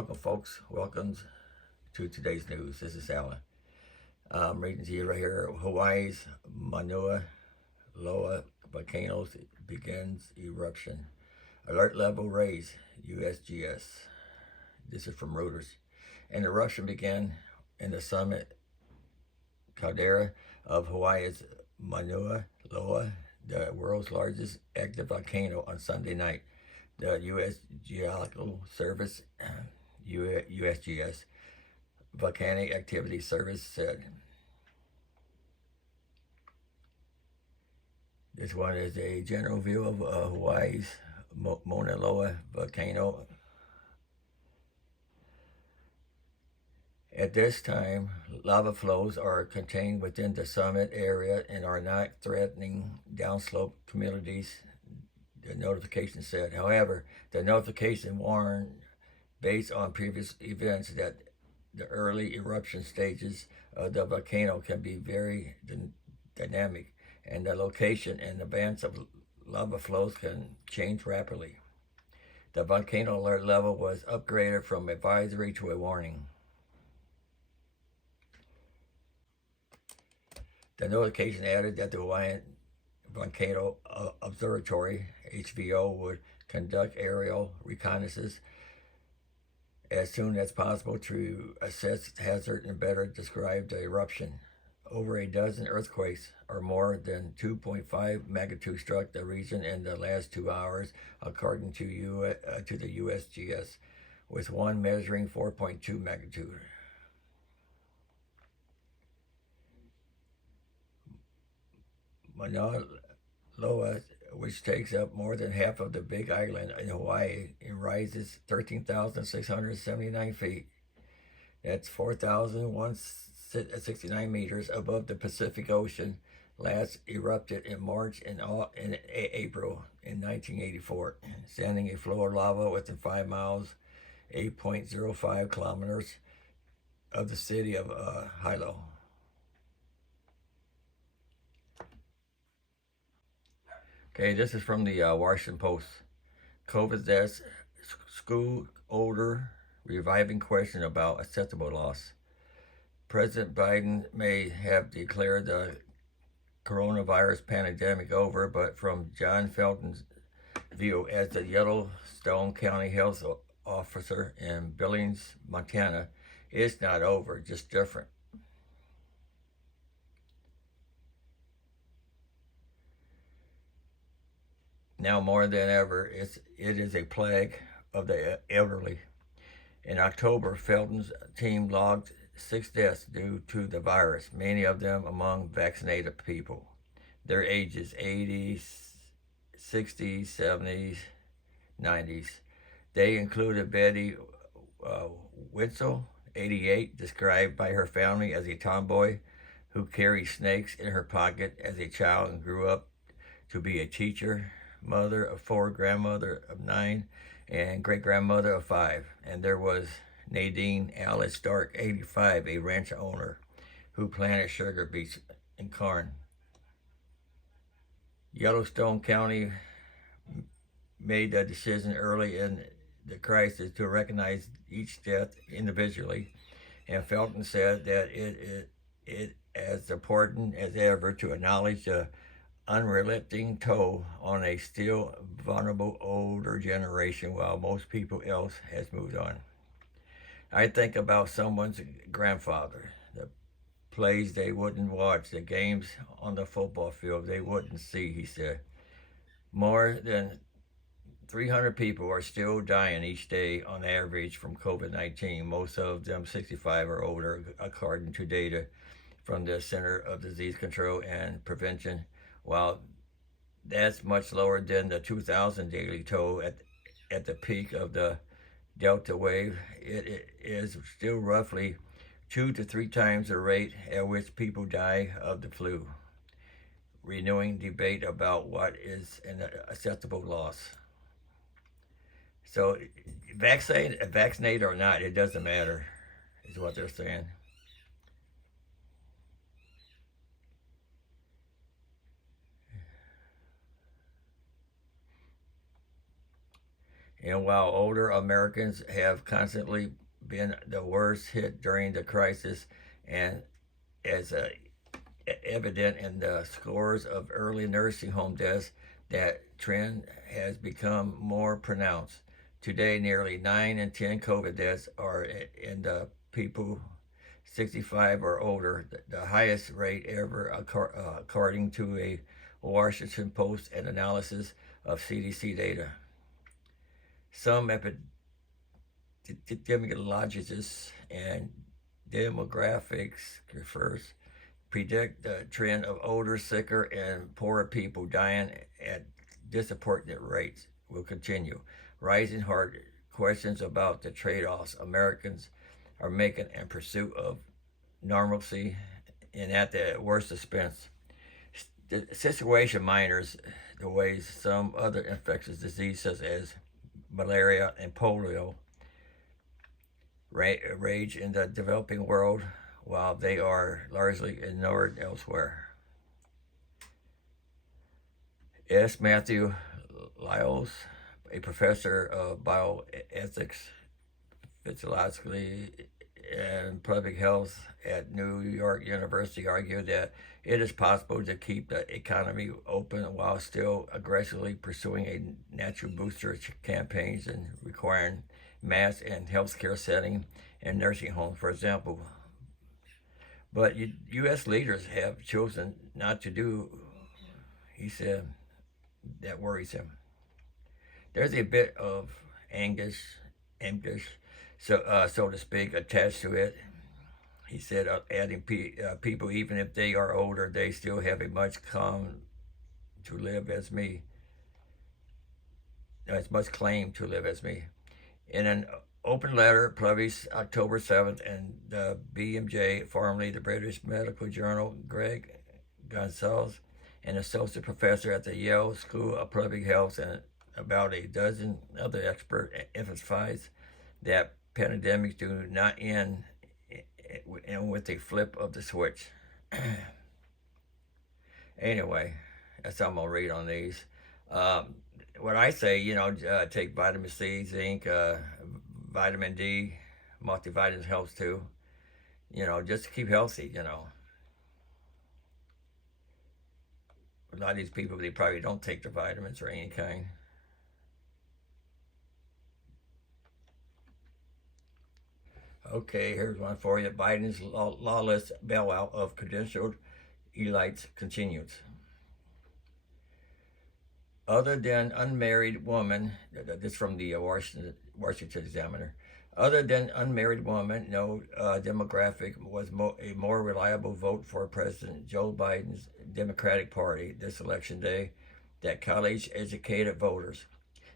Welcome, folks. Welcome to today's news. This is Alan. I'm reading to you right here. Hawaii's Mauna Loa volcano begins eruption. Alert level raised. USGS. This is from Reuters. An eruption began in the summit caldera of Hawaii's Mauna Loa, the world's largest active volcano, on Sunday night. The U.S. Geological Service, USGS, Volcanic Activity Service said. This one is a general view of Hawaii's Mauna Loa volcano. At this time, lava flows are contained within the summit area and are not threatening downslope communities, the notification said. However, the notification warned, based on previous events, that the early eruption stages of the volcano can be very dynamic, and the location and advance of lava flows can change rapidly. The volcano alert level was upgraded from advisory to a warning. The notification added that the Hawaiian Volcano Observatory, HVO, would conduct aerial reconnaissance as soon as possible to assess hazard and better describe the eruption. Over a dozen earthquakes or more than 2.5 magnitude struck the region in the last 2 hours, according to the USGS, with one measuring 4.2 magnitude. Mauna Loa, which takes up more than half of the big island in Hawaii, and rises 13,679 feet. That's 4,169 meters above the Pacific Ocean. Last erupted in March and April in 1984, sending a flow of lava within 5 miles, 8.05 kilometers of the city of Hilo. Okay, this is from the Washington Post. COVID deaths, school older, reviving question about acceptable loss. President Biden may have declared the coronavirus pandemic over, but from John Felton's view as the Yellowstone County Health Officer in Billings, Montana, it's not over, just different. Now more than ever, it is a plague of the elderly. In October, Felton's team logged 6 deaths due to the virus, many of them among vaccinated people. Their ages 80s, 60s, 70s, 90s. They included Betty Witzel, 88, described by her family as a tomboy who carried snakes in her pocket as a child and grew up to be a teacher, mother of 4, grandmother of 9, and great-grandmother of 5. And there was Nadine Alice Stark, 85, a ranch owner who planted sugar beets and corn. Yellowstone County made the decision early in the crisis to recognize each death individually, and Felton said that it as important as ever to acknowledge the unrelenting toll on a still vulnerable older generation while most people else has moved on. I think about someone's grandfather, the plays they wouldn't watch, the games on the football field they wouldn't see, he said. More than 300 people are still dying each day on average from COVID-19, most of them 65 or older, according to data from the Center of Disease Control and Prevention. While that's much lower than the 2,000 daily toll at the peak of the Delta wave, it is still roughly 2 to 3 times the rate at which people die of the flu, renewing debate about what is an acceptable loss. So, vaccinate or not, it doesn't matter, is what they're saying. And while older Americans have constantly been the worst hit during the crisis, and as evident in the scores of early nursing home deaths, that trend has become more pronounced. Today, nearly 9 in 10 COVID deaths are in the people 65 or older, the highest rate ever, according to a Washington Post analysis of CDC data. Some epidemiologists and demographics refers predict the trend of older, sicker, and poorer people dying at disproportionate rates will continue, raising hard questions about the trade-offs Americans are making in pursuit of normalcy and at the worst expense. The situation minors the ways some other infectious diseases such as malaria and polio rage in the developing world while they are largely ignored elsewhere. S. Matthew Lyles, a professor of bioethics, physiology, and public health at New York University, argued that it is possible to keep the economy open while still aggressively pursuing a natural booster campaigns and requiring masks in healthcare setting and nursing homes, for example. But U.S. leaders have chosen not to do, he said, that worries him. There's a bit of anguish, so to speak, attached to it. He said, adding people, even if they are older, they still have to live as me. As much claim to live as me. In an open letter published October 7th in the BMJ, formerly the British Medical Journal, Greg Gonzalez, an associate professor at the Yale School of Public Health, and about a dozen other experts emphasized that pandemics do not end with a flip of the switch. Anyway, that's all I'm going to read on these. What I say, take vitamin C, zinc, vitamin D, multivitamins helps too. Just to keep healthy, A lot of these people, they probably don't take their vitamins or any kind. Okay, here's one for you. Biden's lawless bailout of credentialed elites continues. Other than unmarried women, this is from the Washington Examiner. Other than unmarried women, no demographic was a more reliable vote for President Joe Biden's Democratic Party this election day than college-educated voters.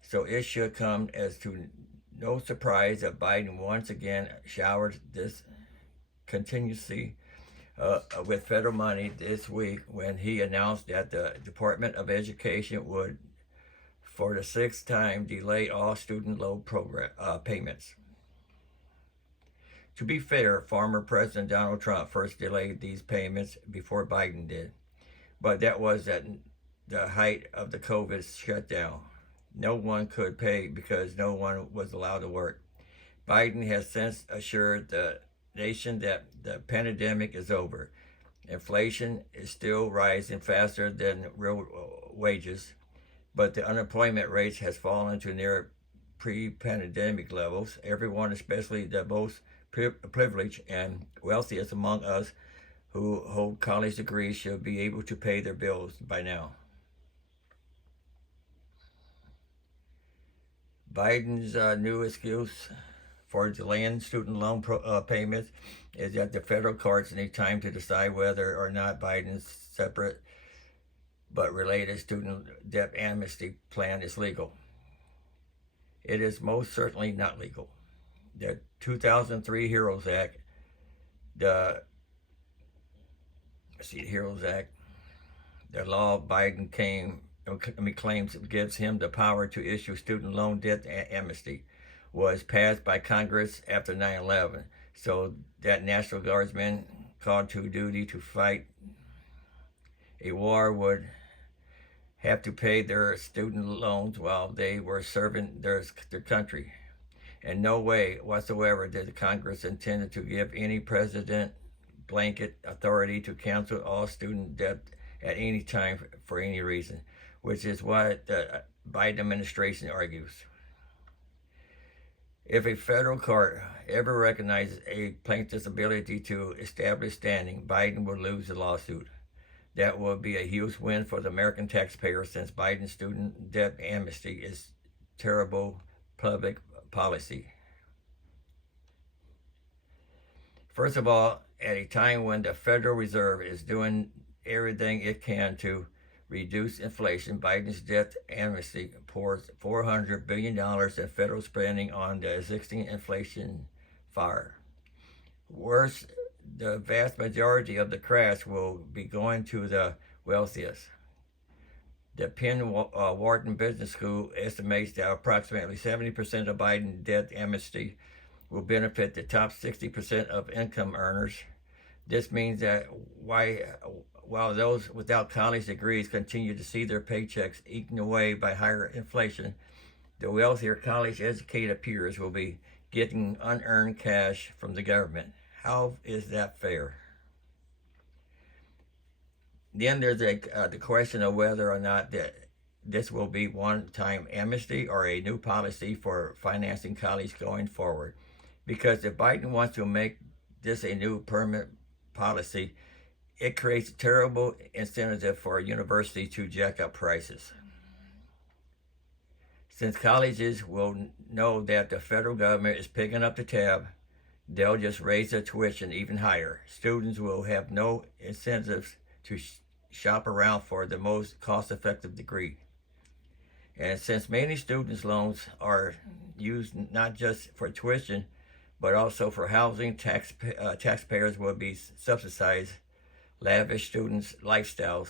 So it should come as to no surprise that Biden once again showered this contingency with federal money this week when he announced that the Department of Education would, for the sixth time, delay all student loan program payments. To be fair, former President Donald Trump first delayed these payments before Biden did, but that was at the height of the COVID shutdown. No one could pay because no one was allowed to work. Biden has since assured the nation that the pandemic is over. Inflation is still rising faster than real wages, but the unemployment rate has fallen to near pre-pandemic levels. Everyone, especially the most privileged and wealthiest among us who hold college degrees, should be able to pay their bills by now. Biden's new excuse for delaying student loan payments is that the federal courts need time to decide whether or not Biden's separate but related student debt amnesty plan is legal. It is most certainly not legal. The 2003 HEROES Act, the law Biden claims gives him the power to issue student loan debt amnesty, was passed by Congress after 9/11, so that National Guardsmen called to duty to fight a war would have to pay their student loans while they were serving their country. In no way whatsoever did the Congress intend to give any president blanket authority to cancel all student debt at any time for any reason, which is what the Biden administration argues. If a federal court ever recognizes a plaintiff's ability to establish standing, Biden will lose the lawsuit. That will be a huge win for the American taxpayer, since Biden's student debt amnesty is terrible public policy. First of all, at a time when the Federal Reserve is doing everything it can to reduce inflation, Biden's debt amnesty pours $400 billion in federal spending on the existing inflation fire. Worse, the vast majority of the crash will be going to the wealthiest. The Penn Wharton Business School estimates that approximately 70% of Biden's debt amnesty will benefit the top 60% of income earners. This means that while those without college degrees continue to see their paychecks eaten away by higher inflation, the wealthier college-educated peers will be getting unearned cash from the government. How is that fair? Then there's the question of whether or not this will be one-time amnesty or a new policy for financing college going forward. Because if Biden wants to make this a new permanent policy, it creates a terrible incentive for a university to jack up prices. Since colleges will know that the federal government is picking up the tab, they'll just raise their tuition even higher. Students will have no incentives to shop around for the most cost-effective degree. And since many students' loans are used not just for tuition, but also for housing, taxpayers will be subsidized lavish students' lifestyles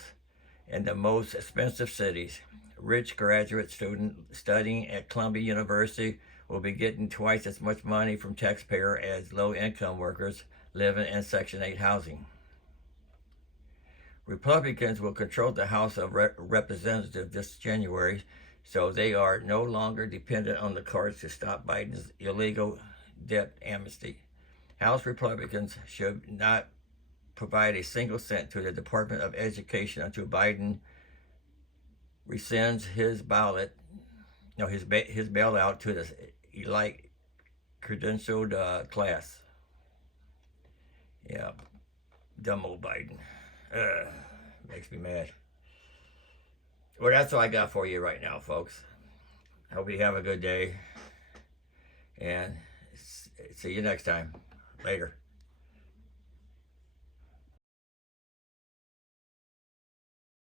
in the most expensive cities. Rich graduate students studying at Columbia University will be getting twice as much money from taxpayers as low-income workers living in Section 8 housing. Republicans will control the House of Representatives this January, so they are no longer dependent on the courts to stop Biden's illegal debt amnesty. House Republicans should not provide a single cent to the Department of Education until Biden rescinds his bailout to the elite credentialed class. Yeah, dumb old Biden. Makes me mad. Well, that's all I got for you right now, folks. Hope you have a good day, and see you next time. Later.